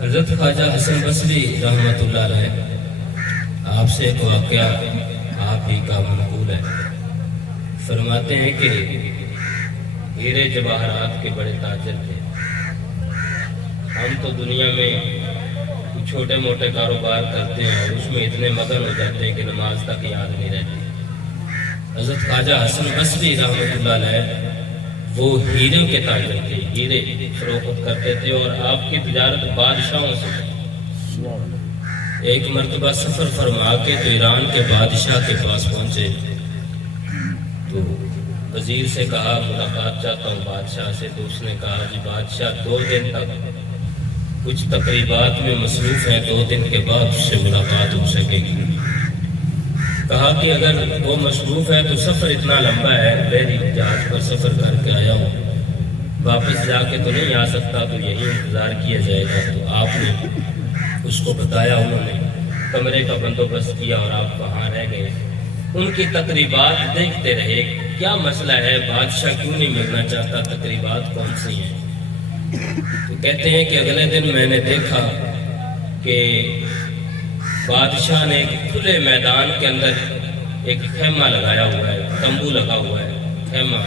حضرت خواجہ حسن بصری رحمۃ اللہ علیہ آپ سے ایک واقعہ آپ ہی کا منقول ہے۔ فرماتے ہیں کہ ہیرے جواہرات کے بڑے تاجر تھے۔ ہم تو دنیا میں چھوٹے موٹے کاروبار کرتے ہیں اور اس میں اتنے مگن ہو جاتے ہیں کہ نماز تک یاد نہیں رہتی۔ حضرت خواجہ حسن بصری رحمۃ اللہ علیہ وہ ہیرے کے تاجر تھے، ہیرے فروخت کرتے تھے اور آپ کی تجارت بادشاہوں سے تھی۔ ایک مرتبہ سفر فرما کے تو ایران کے بادشاہ کے پاس پہنچے تو وزیر سے کہا ملاقات چاہتا ہوں بادشاہ سے، تو اس نے کہا جی بادشاہ 2 دن تک کچھ تقریبات میں مصروف ہیں، 2 دن کے بعد اس سے ملاقات ہو سکے گی۔ کہا کہ اگر وہ مصروف ہے تو سفر اتنا لمبا ہے، بحری جہاز پر سفر کر کے آیا ہوں، واپس جا کے تو نہیں آ سکتا، تو یہی انتظار کیا جائے گا۔ تو آپ نے اس کو بتایا، انہوں نے کمرے کا بندوبست کیا اور آپ وہاں رہ گئے۔ ان کی تقریبات دیکھتے رہے، کیا مسئلہ ہے، بادشاہ کیوں نہیں ملنا چاہتا، تقریبات کون سی ہیں؟ تو کہتے ہیں کہ اگلے دن میں نے دیکھا کہ بادشاہ نے ایک کھلے میدان کے اندر ایک خیمہ لگایا ہوا ہے، تمبو لگا ہوا ہے، خیمہ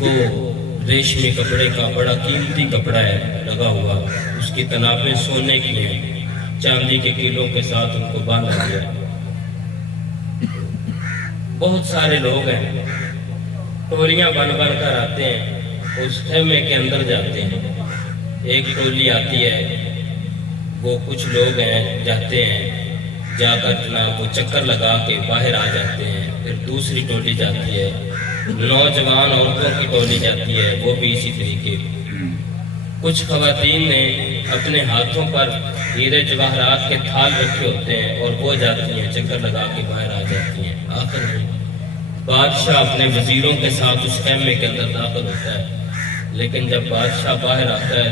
وہ ریشمی کپڑے کا بڑا قیمتی کپڑا ہے لگا ہوا، اس کی تنابیں سونے کی ہیں، چاندی کے کیلوں کے ساتھ ان کو باندھا گیا۔ بہت سارے لوگ ہیں، ٹولیاں بن بن کر آتے ہیں، اس خیمے کے اندر جاتے ہیں۔ ایک ٹولی آتی ہے، وہ کچھ لوگ ہیں جاتے ہیں، جا کر جناب وہ چکر لگا کے باہر آ جاتے ہیں۔ پھر دوسری ٹولی جاتی ہے، نوجوان عورتوں کی ٹولی جاتی ہے، وہ بھی اسی طریقے۔ کچھ خواتین نے اپنے ہاتھوں پر ہیرے جواہرات کے تھال رکھے ہوتے ہیں اور وہ جاتی ہیں، چکر لگا کے باہر آ جاتی ہیں۔ آخر میں بادشاہ اپنے وزیروں کے ساتھ اس خیمے کے اندر داخل ہوتا ہے، لیکن جب بادشاہ باہر آتا ہے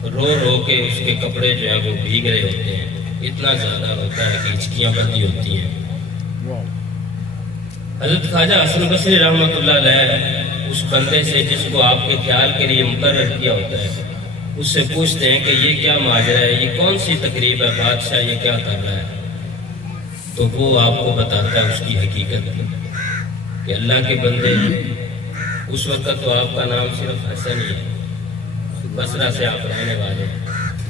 تو رو رو کے اس کے کپڑے جو ہیں وہ بھیگ رہے ہوتے ہیں، اتنا زیادہ ہوتا ہے کہ ہچکیاں بندی ہوتی ہیں۔ حضرت خواجہ حسن بصری رحمۃ اللہ علیہ اس بندے سے جس کو آپ کے خیال کے لیے مقرر کیا ہوتا ہے، اس سے پوچھتے ہیں کہ یہ کیا ماجرا ہے، یہ کون سی تقریب ہے، بادشاہ یہ کیا کر رہا ہے؟ تو وہ آپ کو بتاتا ہے اس کی حقیقت کہ اللہ کے بندے، اس وقت تو آپ کا نام صرف حسن ہی ہے، بصرہ سے آپ رہنے والے،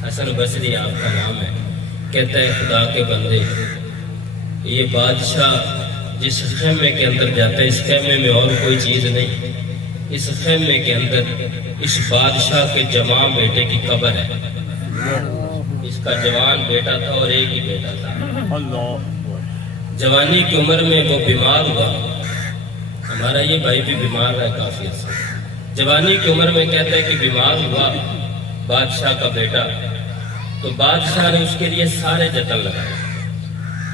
حسن بصری آپ کا نام ہے۔ کہتا ہے خدا کے بندے، یہ بادشاہ جس خیمے کے اندر جاتا ہے، اس خیمے میں اور کوئی چیز نہیں، اس خیمے کے اندر اس بادشاہ کے جوان بیٹے کی قبر ہے۔ اس کا جوان بیٹا تھا اور ایک ہی بیٹا تھا۔ جوانی کی عمر میں وہ بیمار ہوا، ہمارا یہ بھائی بھی بیمار ہے کافی عرصہ۔ جوانی کی عمر میں کہتا ہے کہ بیمار ہوا بادشاہ کا بیٹا، تو بادشاہ نے اس کے لیے سارے جتن لگائے،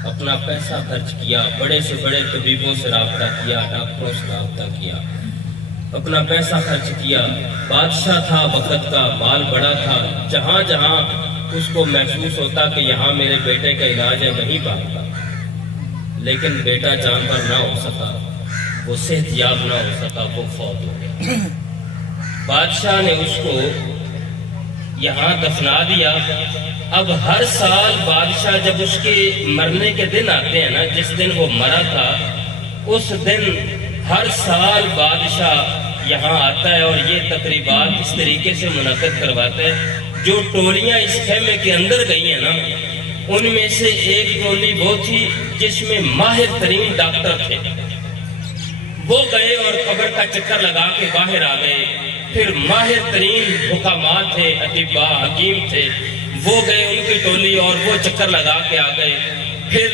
اپنا پیسہ خرچ کیا، بڑے سے بڑے طبیبوں سے رابطہ کیا، ڈاکٹروں سے رابطہ کیا، اپنا پیسہ خرچ کیا۔ بادشاہ تھا، وقت کا مال بڑا تھا، جہاں جہاں اس کو محسوس ہوتا کہ یہاں میرے بیٹے کا علاج ہے وہیں بھاگتا، لیکن بیٹا جانور نہ ہو سکا، وہ صحت یاب نہ ہو سکا، وہ فوت ہو گیا۔ بادشاہ نے اس کو یہاں دفنا دیا۔ اب ہر سال بادشاہ جب اس کے مرنے کے دن آتے ہیں نا، جس دن وہ مرا تھا اس دن ہر سال بادشاہ یہاں آتا ہے اور یہ تقریبات اس طریقے سے منعقد کرواتا ہے۔ جو ٹولیاں اس خیمے کے اندر گئی ہیں نا، ان میں سے ایک ٹولی وہ تھی جس میں ماہر ترین ڈاکٹر تھے، وہ گئے اور قبر کا چکر لگا کے باہر آ گئے۔ پھر ماہر ترین حکامات تھے، اطباء حکیم تھے، وہ گئے ان کی ٹولی اور وہ چکر لگا کے آ گئے۔ پھر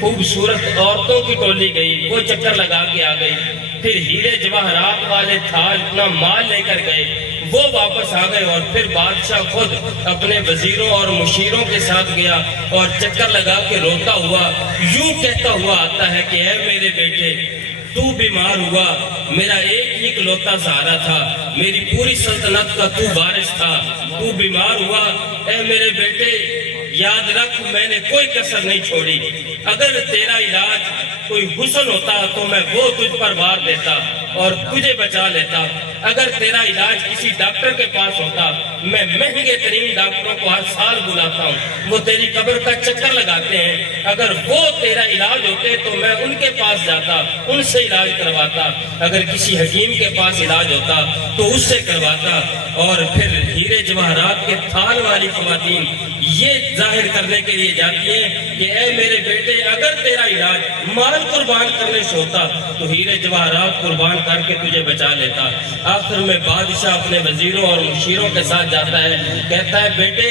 خوبصورت عورتوں کی ٹولی گئی، وہ چکر لگا کے آ گئی۔ پھر ہیرے جواہرات والے تھا اتنا مال لے کر گئے، وہ واپس آ گئے۔ اور پھر بادشاہ خود اپنے وزیروں اور مشیروں کے ساتھ گیا اور چکر لگا کے روتا ہوا یوں کہتا ہوا آتا ہے کہ اے میرے بیٹے، تو بیمار ہوا، میرا ایک ہی اکلوتا سہارا تھا، میری پوری سلطنت کا تو وارث تھا، تو بیمار ہوا، اے میرے بیٹے یاد رکھ میں نے کوئی کسر نہیں چھوڑی، اگر تیرا علاج کوئی حسن ہوتا تو میں وہ تجھ پر وار دیتا، اور تجھے بچا لیتا۔ اگر تیرا علاج کسی ڈاکٹر کے پاس ہوتا، میں مہنگے ترین ڈاکٹروں کو ہر سال بلاتا ہوں، وہ تیری قبر کا چکر لگاتے ہیں، اگر وہ تیرا علاج ہوتے تو میں ان کے پاس جاتا، ان سے علاج کرواتا، اگر کسی حکیم کے پاس علاج ہوتا تو اس سے کرواتا۔ اور پھر ہیرے جواہرات کے تھال والی خواتین یہ ظاہر کرنے کے لیے جاتی ہیں کہ اے میرے بیٹے، اگر تیرا علاج مال قربان کرنے سے ہوتا تو ہیرے جواہرات قربان کر کے تجھے بچا لیتا۔ آخر میں بادشاہ اپنے وزیروں اور مشیروں کے ساتھ جاتا ہے، کہتا ہے بیٹے،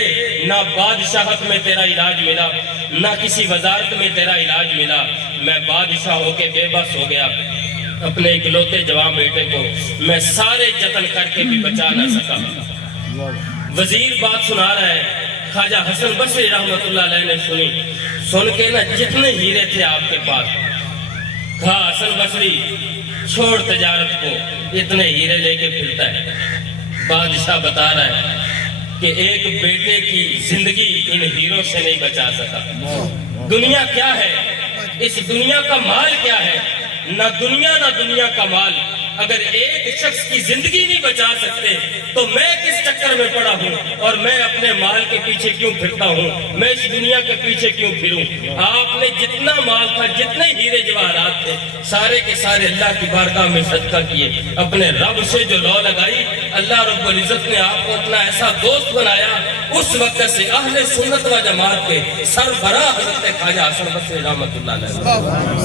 نہ بادشاہت میں تیرا علاج ملا، نہ کسی وزارت میں تیرا علاج ملا، میں بادشاہ ہو کے بے بس ہو گیا، اپنے اکلوتے جوان بیٹے کو میں سارے جتن کر کے بھی بچا نہ سکا۔ وزیر بات سنا رہا ہے، خواجہ حسن بصری رحمت اللہ علیہ نے سنی، سن کے نا جتنے ہیرے تھے آپ کے پاس، کہا حسن بصری چھوڑ تجارت کو، اتنے ہیرے لے کے پھرتا ہے۔ بادشاہ بتا رہا ہے کہ ایک بیٹے کی زندگی ان ہیروں سے نہیں بچا سکا۔ دنیا کیا ہے، اس دنیا کا مال کیا ہے، نہ دنیا نہ دنیا کا مال۔ اگر ایک شخص کی زندگی نہیں بچا سکتے تو میں کس چکر میں پڑا ہوں، اور میں اپنے مال کے پیچھے کیوں پھرتا ہوں، میں اس دنیا کے پیچھے کیوں پھروں۔ آپ نے جتنا مال تھا، جتنے ہیرے جواہرات تھے، سارے کے سارے اللہ کی بارگاہ میں صدقہ کیے، اپنے رب سے جو لو لگائی، اللہ رب العزت نے آپ کو اتنا ایسا دوست بنایا، اس وقت سے اہل سنت و جماعت کے سربراہ حضرت خواجہ حسن بصری رحمت اللہ علیہ